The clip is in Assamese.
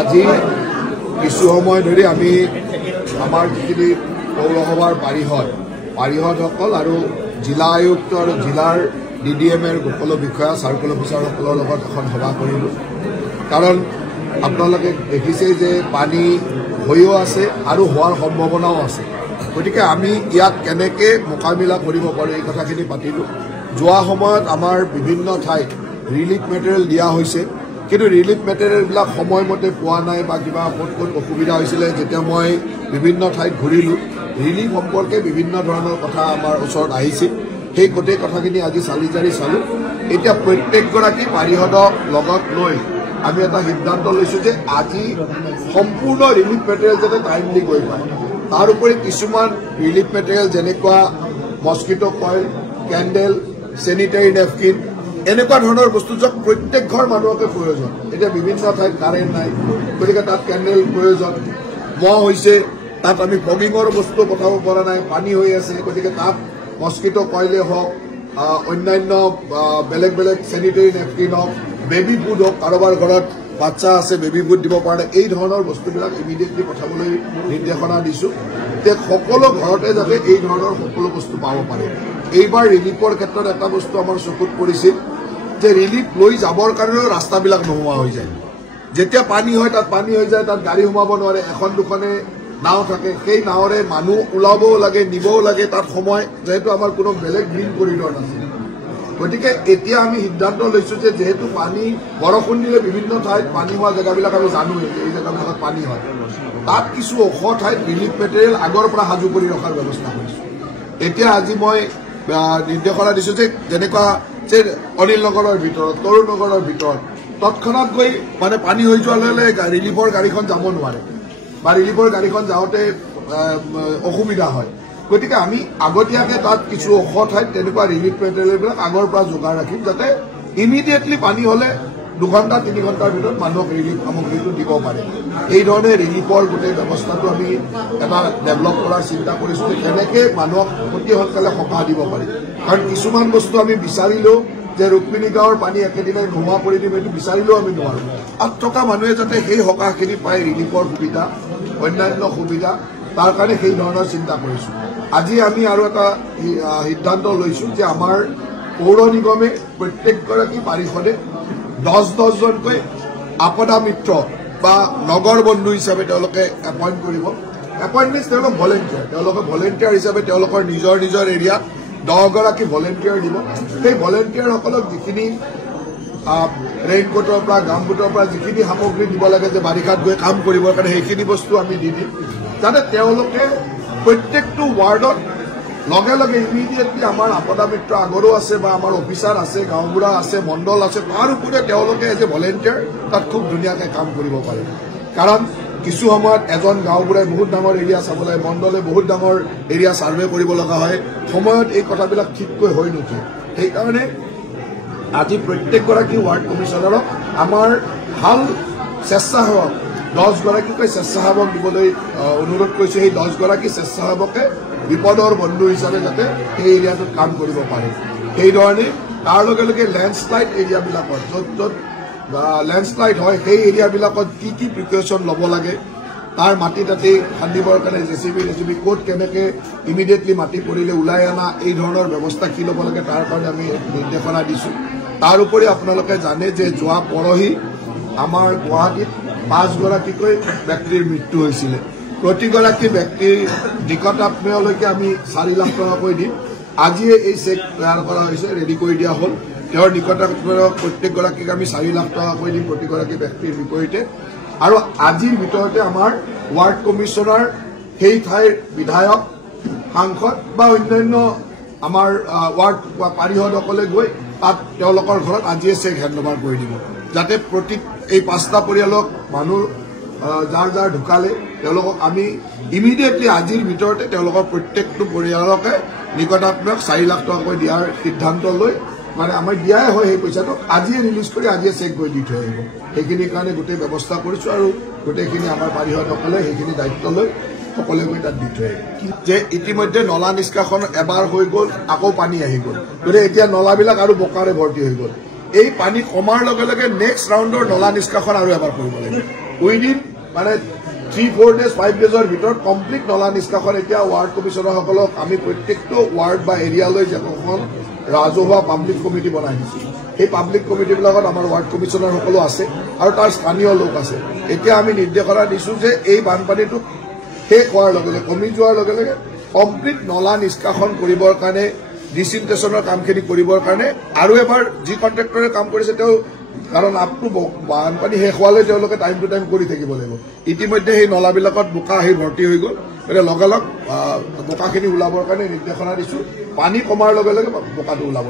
আজি কিছু সময় ধৰি আমি আমাৰ যিখিনি পৌৰসভাৰ পাৰিষদসকল আৰু জিলা আয়ুক্ত আৰু জিলাৰ DDMৰ সকলো বিষয়া চাৰ্কল অফিচাৰসকলৰ লগত এখন সভা কৰিলোঁ। কাৰণ আপোনালোকে দেখিছে যে পানী হৈও আছে আৰু হোৱাৰ সম্ভাৱনাও আছে। গতিকে আমি ইয়াত কেনেকৈ মোকাবিলা কৰিব পাৰোঁ এই কথাখিনি পাতিলোঁ। যোৱা সময়ত আমাৰ বিভিন্ন ঠাইত ৰিলিফ মেটেৰিয়েল দিয়া হৈছে, কিন্তু ৰিলিফ মেটেৰিয়েলবিলাক সময়মতে পোৱা নাই বা কিবা ক'ত অসুবিধা হৈছিলে। যেতিয়া মই বিভিন্ন ঠাইত ঘূৰিলোঁ, ৰিলিফ সম্পৰ্কে বিভিন্ন ধৰণৰ কথা আমাৰ ওচৰত আহিছিল। সেই গোটেই কথাখিনি আজি চালি জাৰি চালোঁ। এতিয়া প্ৰত্যেকগৰাকী পাৰিষদক লগত লৈ আমি এটা সিদ্ধান্ত লৈছোঁ যে আজি সম্পূৰ্ণ ৰিলিফ মেটেৰিয়েল যাতে টাইমলি গৈ পায়। তাৰ উপৰি কিছুমান ৰিলিফ মেটেৰিয়েল যেনেকুৱা মস্কিটো কইল, কেণ্ডেল, চেনিটাৰী নেপকিন, এনেকুৱা ধৰণৰ বস্তু যাক প্ৰত্যেক ঘৰ মানুহকে প্ৰয়োজন। এতিয়া বিভিন্ন ঠাইত কাৰেণ্ট নাই, গতিকে তাত কেণ্ডেল প্ৰয়োজন। মহ হৈছে, তাত আমি ফগিঙৰ বস্তু পঠাব পৰা নাই, পানী হৈ আছে, গতিকে তাত মস্কিটো কইলে হওক, অন্যান্য বেলেগ বেলেগ চেনিটাৰী নেপকিন হওক, বেবী ফুড হওক, কাৰোবাৰ ঘৰত বাচ্চা আছে বেবী ফুড দিব পৰা নাই, এই ধৰণৰ বস্তুবিলাক ইমিডিয়েটলি পঠাবলৈ নিৰ্দেশনা দিছোঁ যে সকলো ঘৰতে যাতে এই ধৰণৰ সকলো বস্তু পাব পাৰে। এইবাৰ ৰিলিফৰ ক্ষেত্ৰত এটা বস্তু আমাৰ চকুত পৰিছিল যে ৰিলিফ লৈ যাবৰ কাৰণেও ৰাস্তাবিলাক নোহোৱা হৈ যায়। যেতিয়া পানী হয় তাত পানী হৈ যায়, তাত গাড়ী সোমাব নোৱাৰে, এখন দুখনে নাও থাকে, সেই নাৱৰে মানুহ ওলাবও লাগে, নিবও লাগে। তাত সময় যিহেতু আমাৰ কোনো বেলেগ গ্ৰীণ কৰিডৰ নাছিল, গতিকে এতিয়া আমি সিদ্ধান্ত লৈছোঁ যে যিহেতু পানী বৰষুণ দিলে বিভিন্ন ঠাইত পানী হোৱা জেগাবিলাক আমি জানোৱেই, এই জেগাবিলাকত পানী হয়, তাত কিছু ওখ ঠাইত ৰিলিফ মেটেৰিয়েল আগৰ পৰা সাজু কৰি ৰখাৰ ব্যৱস্থা কৰিছোঁ। এতিয়া আজি মই নিৰ্দেশনা দিছোঁ যে যেনেকুৱা যে অনিল নগৰৰ ভিতৰত, তৰুণ নগৰৰ ভিতৰত তৎক্ষণাৎ গৈ মানে পানী হৈ যোৱাৰ লগে লগে ৰিলিফৰ গাড়ীখন যাব নোৱাৰে বা ৰিলিফৰ গাড়ীখন যাওঁতে অসুবিধা হয়। গতিকে আমি আগতীয়াকৈ তাত কিছু ওখ ঠাইত তেনেকুৱা ৰিলিফ মেটেৰিয়েলবিলাক আগৰ পৰা যোগাৰ ৰাখিম, যাতে ইমিডিয়েটলি পানী হ'লে 2 ঘণ্টা 3 ঘণ্টাৰ ভিতৰত মানুহক ৰিলিফ সামগ্ৰীটো দিব পাৰে। এইধৰণে ৰিলিফৰ গোটেই ব্যৱস্থাটো আমি এটা ডেভেলপ কৰাৰ চিন্তা কৰিছোঁ যে কেনেকৈ মানুহক অতি সোনকালে সকাহ দিব পাৰি। কাৰণ কিছুমান বস্তু আমি বিচাৰিলেও যে ৰুক্মিণী গাঁৱৰ পানী একেদিনাই নোহোৱা কৰি দিম, এইটো বিচাৰিলেও আমি নোৱাৰোঁ। তাত থকা মানুহে যাতে সেই সকাহখিনি পায়, ৰিলিফৰ সুবিধা, অন্যান্য সুবিধা, তাৰ কাৰণে সেই ধৰণৰ চিন্তা কৰিছোঁ। আজি আমি আৰু এটা সিদ্ধান্ত লৈছোঁ যে আমাৰ পৌৰ নিগমে প্ৰত্যেকগৰাকী পাৰিষদে 10 জনকৈ আপদা মিত্ৰ বা নগৰ বন্ধু হিচাপে তেওঁলোকে এপইণ্ট কৰিব। এপইণ্ট মিনছ তেওঁলোক ভলেণ্টিয়াৰ, তেওঁলোকে ভলেণ্টিয়াৰ হিচাপে তেওঁলোকৰ নিজৰ নিজৰ এৰিয়াত 10 গৰাকী ভলেণ্টিয়াৰ দিব। সেই ভলেণ্টিয়াৰসকলক যিখিনি ৰেইনকোটৰ পৰা, গামবুটৰ পৰা যিখিনি সামগ্ৰী দিব লাগে যে বাৰিষাত গৈ কাম কৰিবৰ কাৰণে, সেইখিনি বস্তু আমি দি দিম, যাতে তেওঁলোকে প্ৰত্যেকটো ৱাৰ্ডত লগে লগে ইমিডিয়েটলি আমাৰ আপদা মিত্ৰ আগৰো আছে বা আমাৰ অফিচাৰ আছে, গাঁওবুঢ়া আছে, মণ্ডল আছে, তাৰ উপৰি তেওঁলোকে এজ এ ভলেণ্টিয়াৰ তাত খুব ধুনীয়াকৈ কাম কৰিব পাৰে। কাৰণ কিছু সময়ত এজন গাঁওবুঢ়াই বহুত ডাঙৰ এৰিয়া চাব লাগে, মণ্ডলে বহুত ডাঙৰ এৰিয়া ছাৰ্ভে কৰিব লগা হয়, সময়ত এই কথাবিলাক ঠিককৈ হৈ নুঠে। সেইকাৰণে আজি প্ৰত্যেকগৰাকী ৱাৰ্ড কমিশ্যনাৰক আমাৰ ভাল স্বেচ্ছাসেৱক 10 গৰাকীকৈ স্বেচ্ছাসেৱক দিবলৈ অনুৰোধ কৰিছোঁ। সেই 10 গৰাকী স্বেচ্ছাসেৱকে বিপদৰ বন্ধু হিচাপে যাতে সেই এৰিয়াটোত কাম কৰিব পাৰে। সেইধৰণে তাৰ লগে লগে লেণ্ডশ্লাইড এৰিয়াবিলাকত য'ত য'ত লেণ্ডশ্লাইড হয় সেই এৰিয়াবিলাকত কি কি প্ৰিকশ্যন ল'ব লাগে, তাৰ মাটি তাতি খান্দিবৰ কাৰণে JCB ক'ত কেনেকৈ ইমিডিয়েটলি মাটি পৰিলে ওলাই অনা, এই ধৰণৰ ব্যৱস্থা কি ল'ব লাগে তাৰ কাৰণে আমি নিৰ্দেশনা দিছোঁ। তাৰ উপৰি আপোনালোকে জানে যে যোৱা পৰহি আমাৰ গুৱাহাটীত 5 গৰাকীকৈ ব্যক্তিৰ মৃত্যু হৈছিলে। প্ৰতিগৰাকী ব্যক্তিৰ নিকটাত্মীয়লৈকে আমি 4 লাখ টকাকৈ দিম। আজিয়ে এই চেক তৈয়াৰ কৰা হৈছে, ৰেডি কৰি দিয়া হ'ল। তেওঁৰ নিকটাত্মীয় প্ৰত্যেকগৰাকীক আমি 4 লাখ টকাকৈ দিম প্ৰতিগৰাকী ব্যক্তিৰ বিপৰীতে। আৰু আজিৰ ভিতৰতে আমাৰ ৱাৰ্ড কমিশ্যনাৰ, সেই ঠাইৰ বিধায়ক, সাংসদ বা অন্যান্য আমাৰ ৱাৰ্ড বা পাৰিষদসকলে গৈ তাত তেওঁলোকৰ ঘৰত আজিয়ে চেক হেণ্ডঅভাৰ কৰি দিব, যাতে এই 5টা পৰিয়ালক মানুহ যাৰ যাৰ ঢুকালে তেওঁলোকক আমি ইমিডিয়েটলি আজিৰ ভিতৰতে তেওঁলোকৰ প্ৰত্যেকটো পৰিয়ালকে নিকটাত্মীয়ক 4 লাখ টকাকৈ দিয়াৰ সিদ্ধান্ত লৈ, মানে আমাৰ দিয়াই হয় সেই পইচাটো, আজিয়ে ৰিলিজ কৰি আজিয়ে চেক গৈ দি থৈ আহিব। সেইখিনিৰ কাৰণে গোটেই ব্যৱস্থা কৰিছোঁ আৰু গোটেইখিনি আমাৰ পাৰিষদসকলে সেইখিনি দায়িত্ব লৈ সকলোৱে গৈ তাত দি থৈ আহিব। যে ইতিমধ্যে নলা নিষ্কাশন এবাৰ হৈ গ'ল, আকৌ পানী আহি গ'ল, গতিকে এতিয়া নলাবিলাক আৰু বোকাৰে ভৰ্তি হৈ গ'ল। এই পানী কমাৰ লগে লগে নেক্সট ৰাউণ্ডৰ নলা নিষ্কাশন আৰু এবাৰ কৰিব লাগিব। উইদিন মানে 3-4 days 5 daysৰ ভিতৰত কমপ্লিট নলা নিষ্কাশন এতিয়া ৱাৰ্ড কমিশ্যনাৰসকলক আমি প্ৰত্যেকটো ৱাৰ্ড বা এৰিয়ালৈ এখন ৰাজহুৱা পাব্লিক কমিটি বনাই দিছো। সেই পাব্লিক কমিটিবিলাকত আমাৰ ৱাৰ্ড কমিশ্যনাৰসকলো আছে আৰু তাৰ স্থানীয় লোক আছে। এতিয়া আমি নিৰ্দেশনা দিছো যে এই বানপানীটো শেষ হোৱাৰ লগে লগে কমি যোৱাৰ লগে লগে কমপ্লিট নলা নিষ্কাশন কৰিবৰ কাৰণে ডিচিনটেশ্যনৰ কামখিনি কৰিবৰ কাৰণে আৰু এবাৰ যি কণ্ট্ৰেক্টৰে কাম কৰিছে তেওঁ কাৰণ আপটো বানপানী শেষ হোৱালৈ তেওঁলোকে টাইম টু টাইম কৰি থাকিব লাগিব। ইতিমধ্যে সেই নলাবিলাকত বোকা আহি ভৰ্তি হৈ গ'ল, গতিকে লগালগ বোকাখিনি ওলাবৰ কাৰণে নিৰ্দেশনা দিছো। পানী কমাৰ লগে লগে বোকাটো ওলাব।